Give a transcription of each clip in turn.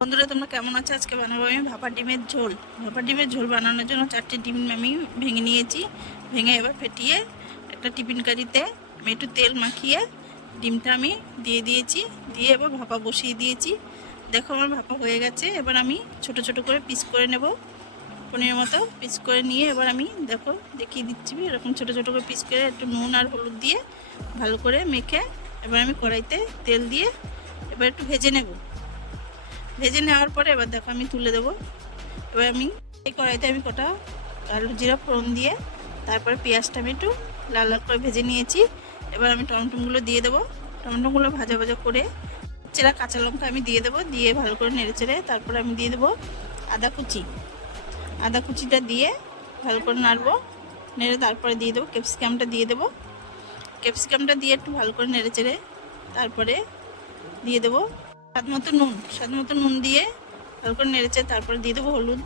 বন্ধুরা তোমরা কেমন আছো? আজকে বানাবো আমি ভাপা ডিমের ঝোল। ভাপা ডিমের ঝোল বানানোর জন্য 4টি ডিম আমি ভেঙে নিয়েছি। ভেঙে এবার ফেটিয়ে একটা টিফিন কারিতে আমি একটু তেল মাখিয়ে ডিমটা আমি দিয়ে দিয়েছি। দিয়ে এবার ভাপা বসিয়ে দিয়েছি। দেখো আমার ভাপা হয়ে গেছে। এবার আমি ছোট ছোট করে পিস করে নেব, পনিরের মতো পিস করে নিয়ে এবার আমি দেখো দেখিয়ে দিচ্ছি। এরকম ছোট ছোট করে পিস করে একটু নুন আর হলুদ দিয়ে ভালো করে মেখে এবার আমি কড়াইতে তেল দিয়ে এবার একটু ভেজে নেব। ভেজে নেওয়ার পরে এবার দেখো আমি তুলে দেবো। এবার আমি এই কড়াইতে আমি কটা আলু জিরা ফোড়ন দিয়ে তারপরে পেঁয়াজটা আমি একটু লাল লাল করে ভেজে নিয়েছি। এবার আমি টমেটোগুলো দিয়ে দেবো। টমেটোগুলো ভাজা ভাজা করে চেরা কাঁচা লঙ্কা আমি দিয়ে দেবো। দিয়ে ভালো করে নেড়ে চেড়ে তারপরে আমি দিয়ে দেবো আদা কুচি। আদা কুচিটা দিয়ে ভালো করে নাড়বো। নেড়ে তারপরে দিয়ে দেবো ক্যাপসিকামটা দিয়ে দেবো। ক্যাপসিকামটা দিয়ে একটু ভালো করে নেড়ে চেড়ে তারপরে দিয়ে দেবো স্বাদ মতো নুন দিয়ে ভালো করে নেড়েছে। তারপরে দিয়ে দেবো হলুদ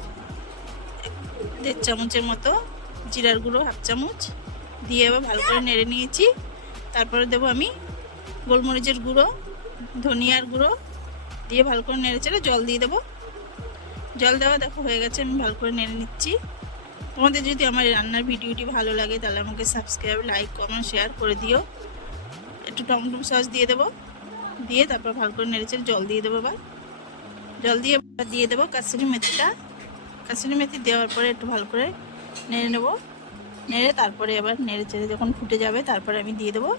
1.5 চামচের মতো, জিরার গুঁড়ো 1/2 চামচ দিয়ে এবার ভালো করে নেড়ে নিয়েছি। তারপরে দেবো আমি গোলমরিচের গুঁড়ো, ধনিয়ার গুঁড়ো দিয়ে ভালো করে নেড়ে চেড়ে জল দিয়ে দেবো। জল দেওয়া দেখো হয়ে গেছে। আমি ভালো করে নেড়ে নিচ্ছি। তোমাদের যদি আমার রান্নার ভিডিওটি ভালো লাগে তাহলে আমাকে সাবস্ক্রাইব, লাইক, কমেন্ট, শেয়ার করে দিও। একটু টমেটো সস দিয়ে দেবো। দিয়ে তারপর ভালো করে নেড়েছে জল দিয়ে দেবো। এবার জল দিয়ে দেবো কাসুরি মেথিটা। কাসুরি মেথি দেওয়ার পরে একটু ভালো করে নেড়ে নেব। নেড়ে তারপরে এবার নেড়ে চেড়ে যখন ফুটে যাবে তারপরে আমি দিয়ে দেবো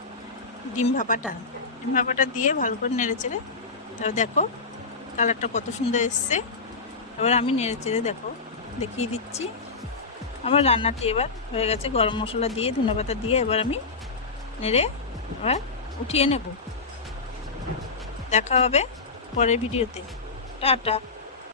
ডিম ভাপাটা দিয়ে ভালো করে নেড়ে চেড়ে তারপর দেখো কালারটা কত সুন্দর এসছে। এবার আমি নেড়ে চেড়ে দেখো দেখিয়ে দিচ্ছি। আমার রান্নাটি এবার হয়ে গেছে। গরম মশলা দিয়ে ধনেপাতা দিয়ে এবার আমি নেড়ে এবার উঠিয়ে নেব। দেখা হবে পরের ভিডিওতে। টাটা।